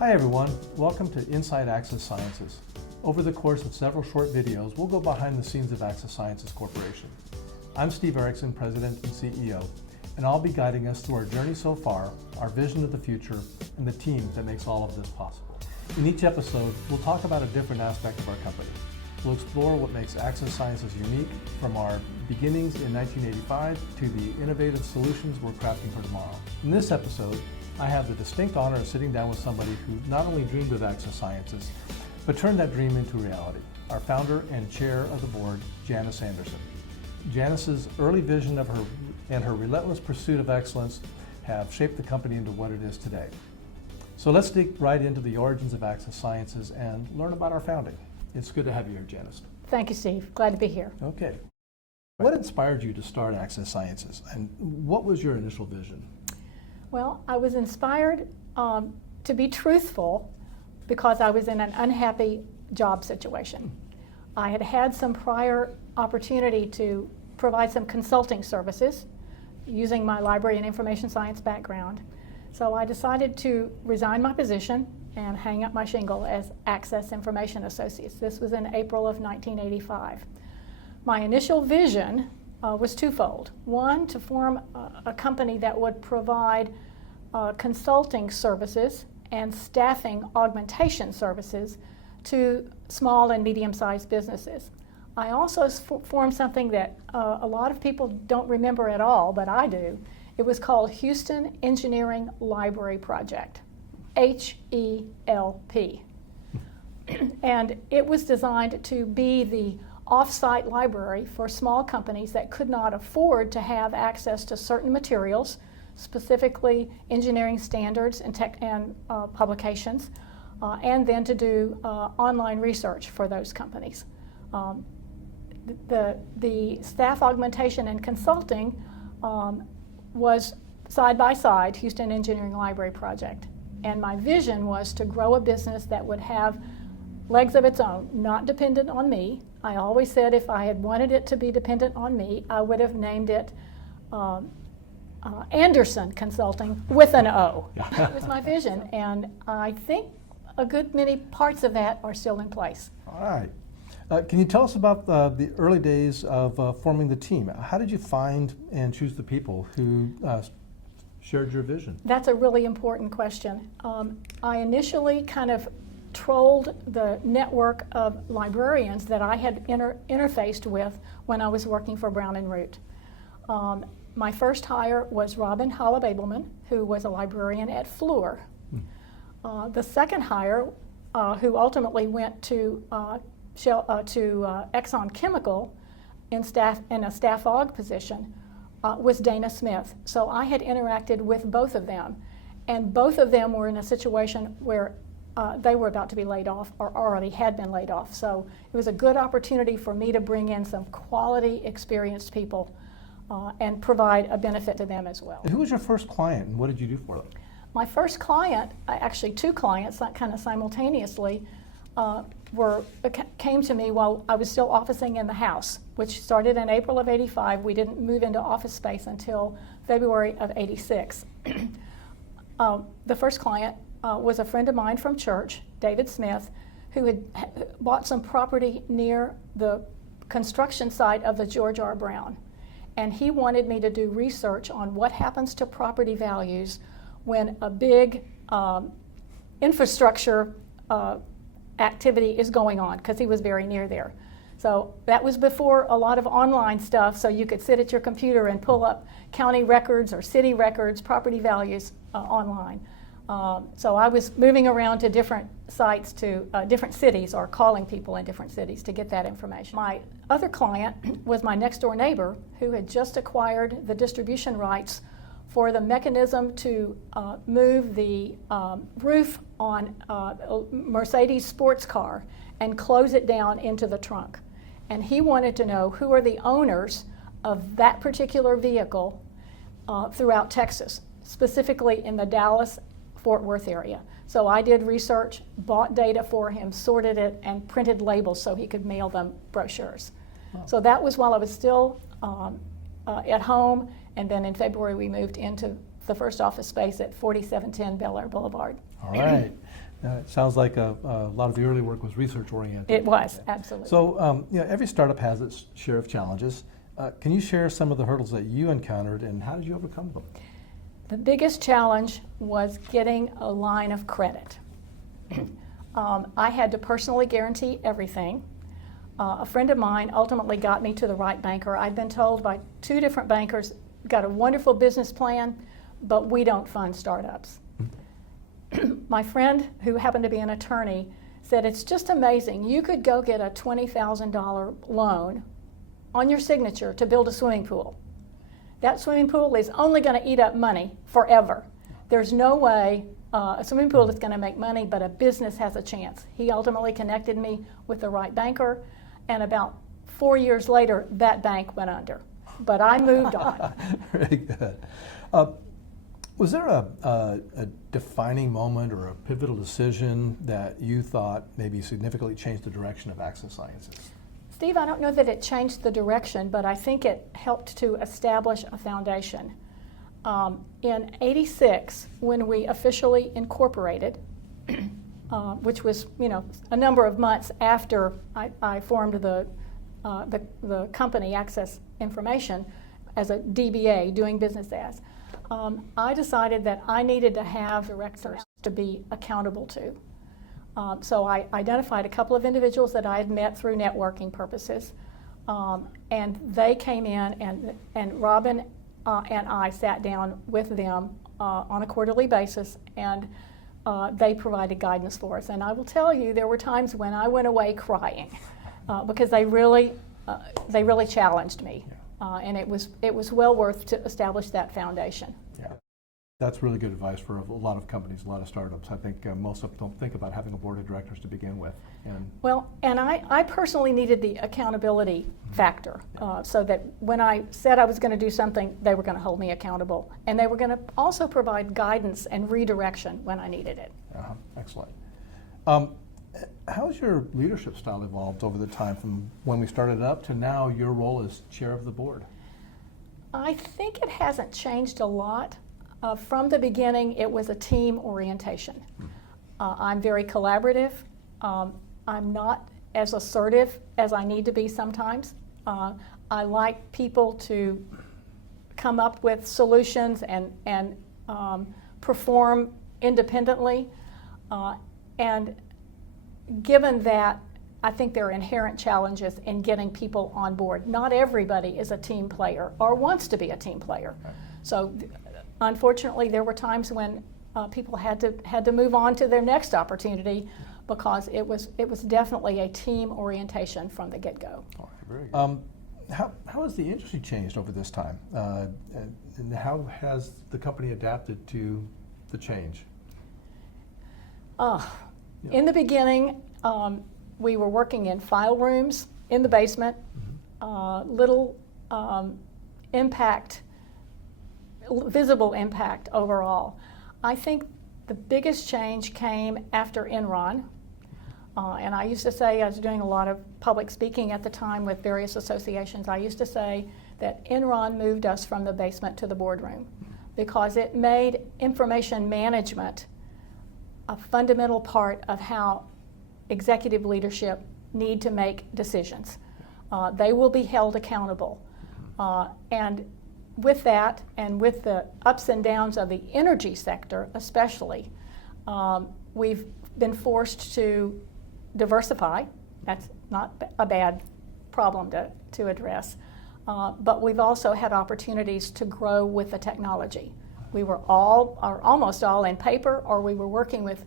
Hi everyone, welcome to Inside Access Sciences. Over the course of several short videos, we'll go behind the scenes of Access Sciences Corporation. I'm Steve Erickson, President and CEO, and I'll be guiding us through our journey so far, our vision of the future, and the team that makes all of this possible. In each episode, we'll talk about a different aspect of our company. We'll explore what makes Access Sciences unique, from our beginnings in 1985 to the innovative solutions we're crafting for tomorrow. In this episode, I have the distinct honor of sitting down with somebody who not only dreamed of Access Sciences, but turned that dream into reality, our founder and chair of the board, Janice Anderson. Janice's early vision of her and her relentless pursuit of excellence have shaped the company into what it is today. So let's dig right into the origins of Access Sciences and learn about our founding. It's good to have you here, Janice. Thank you, Steve. Glad to be here. Okay. What inspired you to start Access Sciences, and what was your initial vision? Well, I was inspired to be truthful because I was in an unhappy job situation. I had had some prior opportunity to provide some consulting services using my library and information science background. So I decided to resign my position and hang up my shingle as Access Information Associates. This was in April of 1985. My initial vision was twofold. One, to form a company that would provide consulting services and staffing augmentation services to small and medium-sized businesses. I also formed something that a lot of people don't remember at all, but I do. It was called Houston Engineering Library Project, HELP. And it was designed to be the off-site library for small companies that could not afford to have access to certain materials, specifically engineering standards and publications, and then to do online research for those companies. The staff augmentation and consulting was side by side Houston Engineering Library Project. And my vision was to grow a business that would have legs of its own, not dependent on me. I always said if I had wanted it to be dependent on me, I would have named it Anderson Consulting with an O. That was my vision, and I think a good many parts of that are still in place. All right. Can you tell us about the early days of forming the team? How did you find and choose the people who shared your vision? That's a really important question. I initially kind of trolled the network of librarians that I had interfaced with when I was working for Brown and Root. My first hire was Robin Hollababelman, who was a librarian at Fluor. The second hire, who ultimately went to Exxon Chemical in a staff aug position, was Dana Smith. So I had interacted with both of them, and both of them were in a situation where they were about to be laid off or already had been laid off. So it was a good opportunity for me to bring in some quality, experienced people and provide a benefit to them as well. And who was your first client, and what did you do for them? My first client, actually two clients, kind of simultaneously, came to me while I was still officing in the house, which started in April of '85. We didn't move into office space until February of '86. The first client was a friend of mine from church, David Smith, who had bought some property near the construction site of the George R. Brown. And he wanted me to do research on what happens to property values when a big infrastructure activity is going on, because he was very near there. So that was before a lot of online stuff, so you could sit at your computer and pull up county records or city records, property values online. So I was moving around to different sites, to different cities, or calling people in different cities to get that information. My other client was my next door neighbor, who had just acquired the distribution rights for the mechanism to move the roof on a Mercedes sports car and close it down into the trunk. And he wanted to know who are the owners of that particular vehicle throughout Texas, specifically in the Dallas-Fort Worth area. So I did research, bought data for him, sorted it, and printed labels so he could mail them brochures. Wow. So that was while I was still at home, and then in February we moved into the first office space at 4710 Bel Air Boulevard. All right. It sounds like a lot of the early work was research oriented. It was, absolutely. So, every startup has its share of challenges. Can you share some of the hurdles that you encountered and how did you overcome them? The biggest challenge was getting a line of credit. I had to personally guarantee everything. A friend of mine ultimately got me to the right banker. I'd been told by 2 different bankers, got a wonderful business plan, but we don't fund startups. My friend, who happened to be an attorney, said, it's just amazing. You could go get a $20,000 loan on your signature to build a swimming pool. That swimming pool is only going to eat up money forever. There's no way a swimming pool is going to make money, but a business has a chance. He ultimately connected me with the right banker, and about 4 years later, that bank went under. But I moved on. Very good. Was there a defining moment or a pivotal decision that you thought maybe significantly changed the direction of Access Sciences? Steve, I don't know that it changed the direction, but I think it helped to establish a foundation. In '86, when we officially incorporated, which was a number of months after I formed the company Access Information as a DBA, doing business as, I decided that I needed to have directors to be accountable to. So I identified a couple of individuals that I had met through networking purposes, and they came in, and Robin and I sat down with them on a quarterly basis, and they provided guidance for us. And I will tell you, there were times when I went away crying because they really challenged me, and it was well worth to establish that foundation. Yeah. That's really good advice for a lot of companies, a lot of startups. I think most of them don't think about having a board of directors to begin with. And I personally needed the accountability factor, so that when I said I was going to do something, they were going to hold me accountable. And they were going to also provide guidance and redirection when I needed it. Excellent. How has your leadership style evolved over the time from when we started up to now your role as chair of the board? I think it hasn't changed a lot. From the beginning, it was a team orientation. I'm very collaborative. I'm not as assertive as I need to be sometimes. I like people to come up with solutions and perform independently. And given that, I think there are inherent challenges in getting people on board. Not everybody is a team player or wants to be a team player. So, unfortunately, there were times when people had to move on to their next opportunity because it was definitely a team orientation from the get-go. All right, very good. How has the industry changed over this time, and how has the company adapted to the change? In the beginning, we were working in file rooms in the basement, little visible impact overall. I think the biggest change came after Enron. And I used to say, I was doing a lot of public speaking at the time with various associations, I used to say that Enron moved us from the basement to the boardroom because it made information management a fundamental part of how executive leadership need to make decisions. They will be held accountable. And with that, and with the ups and downs of the energy sector especially, we've been forced to diversify. That's not a bad problem to address. But we've also had opportunities to grow with the technology. We were all, or almost all, in paper, or we were working with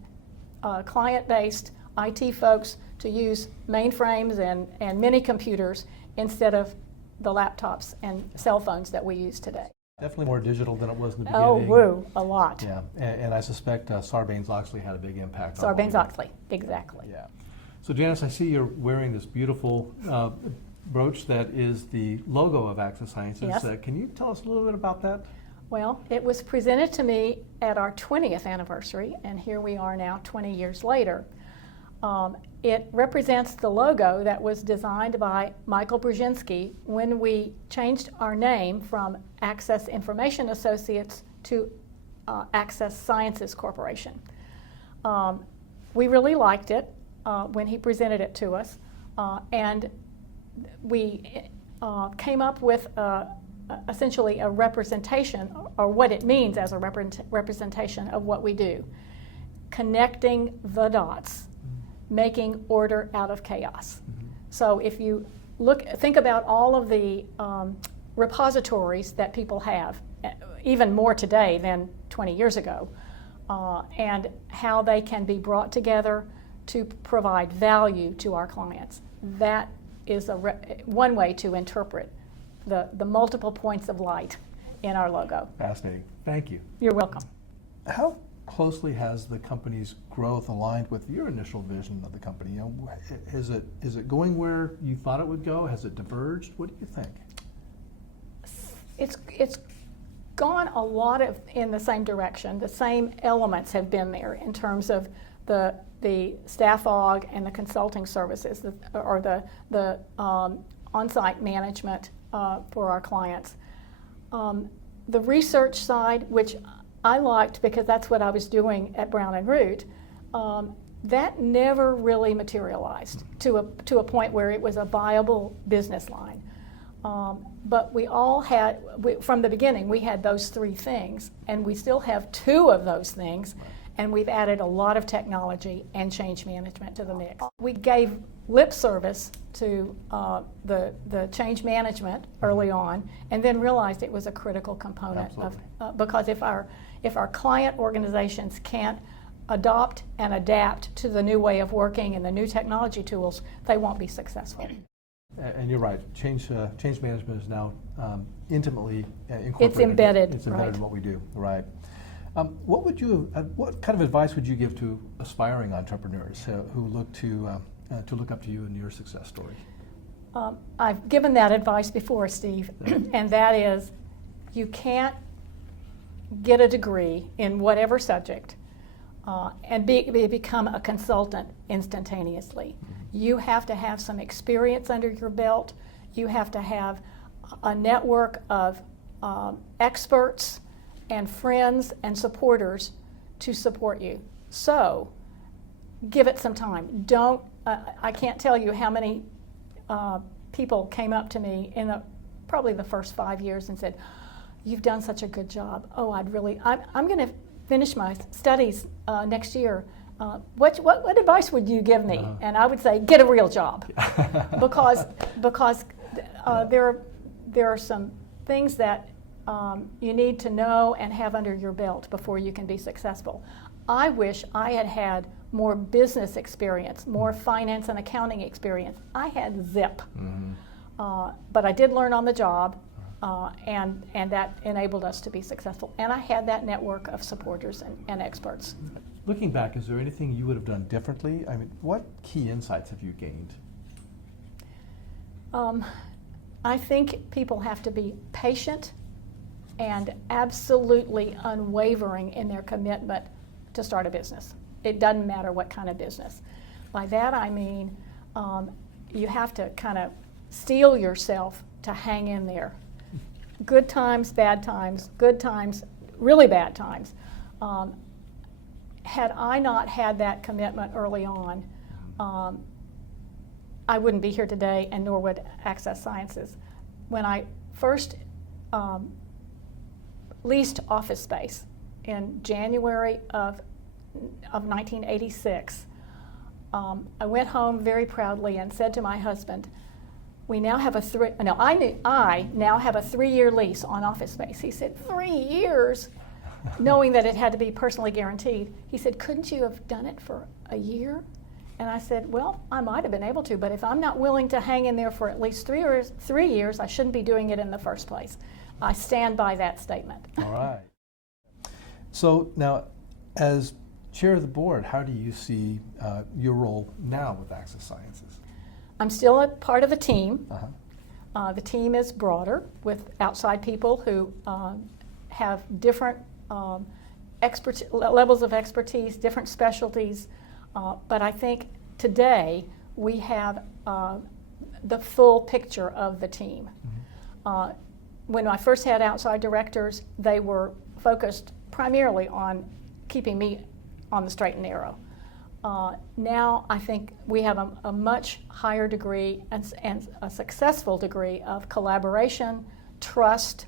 client-based IT folks to use mainframes and mini computers instead of the laptops and cell phones that we use today. Definitely more digital than it was in the beginning. Oh, woo, a lot. Yeah, and I suspect Sarbanes-Oxley had a big impact on Sarbanes-Oxley, exactly. Yeah. So Janice, I see you're wearing this beautiful brooch that is the logo of Access Sciences. Yes. Can you tell us a little bit about that? Well, it was presented to me at our 20th anniversary, and here we are now 20 years later. It represents the logo that was designed by Michael Brzezinski when we changed our name from Access Information Associates to Access Sciences Corporation. We really liked it when he presented it to us, and we came up with essentially a representation, or what it means as a representation of what we do. Connecting the dots, making order out of chaos. So if you think about all of the repositories that people have, even more today than 20 years ago, and how they can be brought together to provide value to our clients. That is one way to interpret the multiple points of light in our logo. Fascinating. Thank you. You're welcome. How closely has the company's growth aligned with your initial vision of the company? You know, is it going where you thought it would go? Has it diverged? What do you think? It's gone a lot in the same direction. The same elements have been there in terms of the staff aug and the consulting services, or the on-site management for our clients. The research side, which I liked because that's what I was doing at Brown and Root, that never really materialized to a point where it was a viable business line. But we all had, from the beginning, we had those three things, and we still have two of those things, and we've added a lot of technology and change management to the mix. We gave lip service to the change management early on, and then realized it was a critical component because if our client organizations can't adopt and adapt to the new way of working and the new technology tools, they won't be successful. And you're right. Change management is now intimately incorporated. It's embedded. It's embedded in what we do. Right. What kind of advice would you give to aspiring entrepreneurs who look to look up to you and your success story? I've given that advice before, Steve, and that is, you can't get a degree in whatever subject and become a consultant instantaneously. You have to have some experience under your belt. You have to have a network of experts and friends and supporters to support you. So give it some time. I can't tell you how many people came up to me in probably the first 5 years and said, "You've done such a good job. Oh, I'm going to finish my studies next year. What advice would you give me?" And I would say, get a real job, because there are some things that you need to know and have under your belt before you can be successful. I wish I had had more business experience, more finance and accounting experience. I had zip, but I did learn on the job, and that enabled us to be successful. And I had that network of supporters and experts. Looking back, is there anything you would have done differently? I mean, what key insights have you gained? I think people have to be patient and absolutely unwavering in their commitment to start a business. It doesn't matter what kind of business. By that I mean you have to kind of steel yourself to hang in there. Good times, good times, really bad times. Had I not had that commitment early on, I wouldn't be here today, and nor would Access Sciences. When I first leased office space in January of 1986, I went home very proudly and said to my husband, I now have a 3-year lease on office space. He said, 3 years? Knowing that it had to be personally guaranteed. He said, couldn't you have done it for a year? And I said, well, I might have been able to, but if I'm not willing to hang in there for at least 3 years, I shouldn't be doing it in the first place. I stand by that statement. All right. So now, as chair of the board, how do you see your role now with Access Sciences? I'm still a part of the team. The team is broader with outside people who have different levels of expertise, different specialties. But I think today we have the full picture of the team. When I first had outside directors, they were focused primarily on keeping me on the straight and narrow. Now I think we have a much higher degree and a successful degree of collaboration, trust,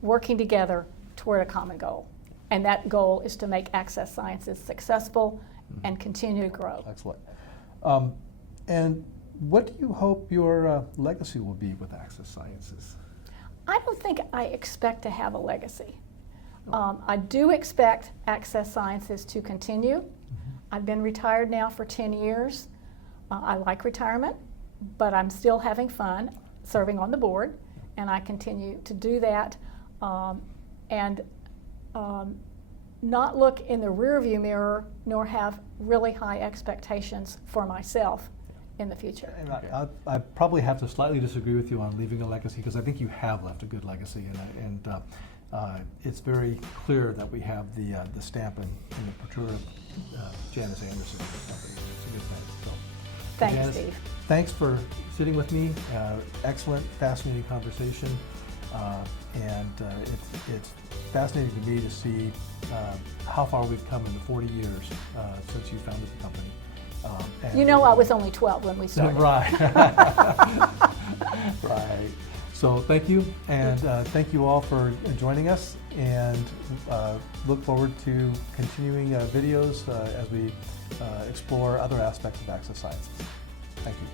working together toward a common goal. And that goal is to make Access Sciences successful and continue to grow. Excellent. And what do you hope your legacy will be with Access Sciences? I don't think I expect to have a legacy. I do expect Access Sciences to continue. I've been retired now for 10 years. I like retirement, but I'm still having fun serving on the board, and I continue to do that, and not look in the rearview mirror, nor have really high expectations for myself in the future. And I probably have to slightly disagree with you on leaving a legacy, because I think you have left a good legacy, and it's very clear that we have the stamp and the portrayal of Janice Anderson in the company. It's a good thing. So, Thank you, Janice, Steve. thanks for sitting with me. Excellent, fascinating conversation, and it's fascinating to me to see how far we've come in the 40 years since you founded the company. You know, I was only 12 when we started. Right. Right. So thank you, and thank you all for joining us, and look forward to continuing videos as we explore other aspects of Access Sciences. Thank you.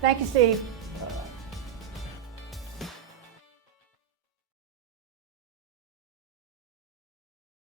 Thank you, Steve.